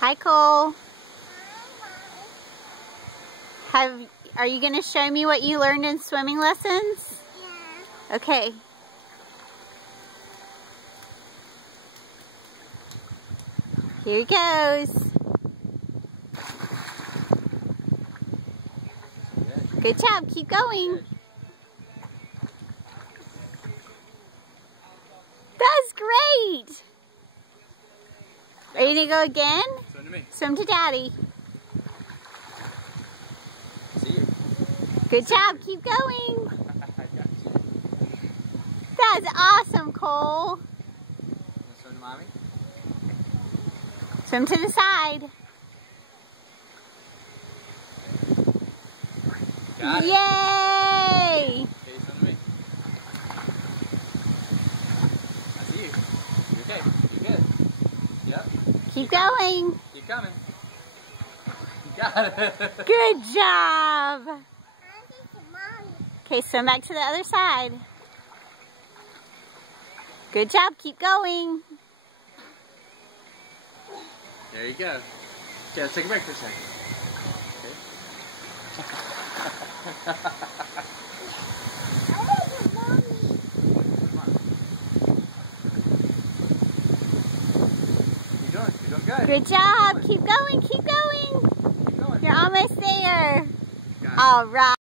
Hi, Cole. Are you going to show me what you learned in swimming lessons? Yeah. Okay. Here he goes. Good job. Keep going. That's great. Are you going to go again? Swim to me. Swim to Daddy. See you. Good job. Keep going. I got you. That's awesome, Cole. Swim to Mommy? Swim to the side. Got it. Yay! Okay, swim to me. I see you. You're okay. You're good. Yep. Keep going. Keep coming. You got it. Good job. Okay, swim back to the other side. Good job. Keep going. There you go. Okay, let's take a break for a second. You're doing good. Good job. Keep going. Keep going. Keep going. You're almost there. Got it. All right.